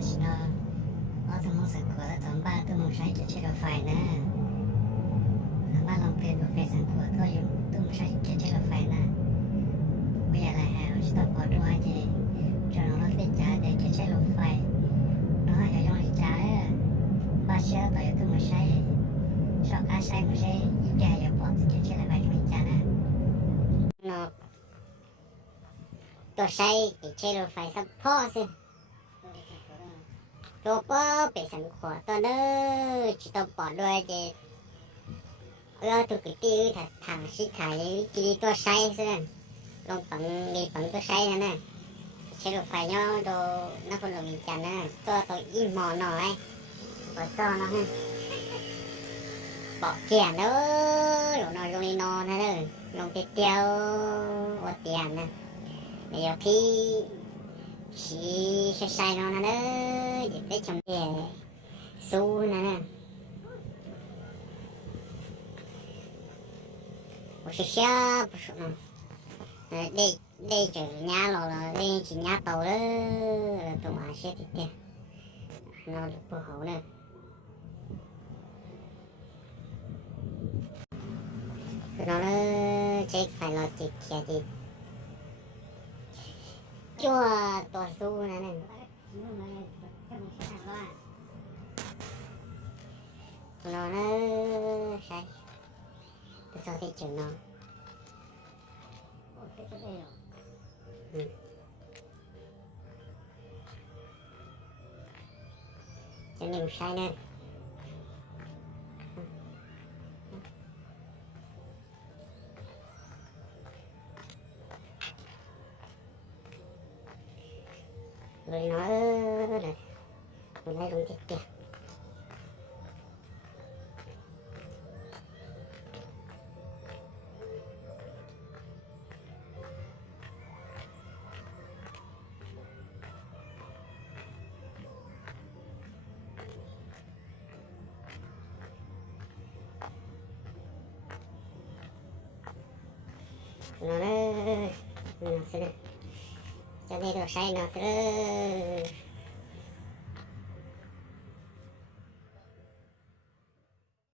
私のautomosaขวดละ2 บาทตู้ใช้จะใช้รถไฟนะสามารถลองเปลี่ยนรถไฟสังขวดก็อยู่ตู้ใช้จะใช้รถไฟนะไม่อะไรฮะสต็อปพอด้วยจะจะลองรถไฟจ้าจะใช้รถไฟน้องจะยองจ้าบ้าเชื่อต่ออยู่ตู้ใช้ชอบการใช้ไม่ใช่ยิ่งใหญ่อย่าปลอดจะใช้รถไฟไม่จ้านะนกตัวใช้จะใช้รถไฟสักพ่อสิตัวป้อเป็นสังขวดตัวเด้อจิตตัวปอดด้วยจะถูกตีทางชิดขายจีตัวใช้ซะนั่นลงปังมีปังตัวใช้นั่นน่ะใช้รถไฟย่อโดนักคนลงมีจันนะตัวอิ่มหมอหน่อยปอดจอเนาะฮะปอดเกียนเด้อหลงนอนลงในนอนนะเด้อลงเตี้ยวอดเตียนนะเดี๋ยวพี่ชีใช้นอนนะเด้อหยิบได้ชมเดียสู้นะนะโอ้เชี่ยปุ๊บนะđây chữ nhà lò là đây chỉ nhà tàu đó là tụi mà sẽ thì tiền nó được bờ hậu này nó chạy phải là chỉ kia thì chua to su này này nó sai tôi cho thị trường nó cho nên sai nè rồi nói rồi mình lấy luôn chết kìa nó sẽ cho nên được say nó sẽ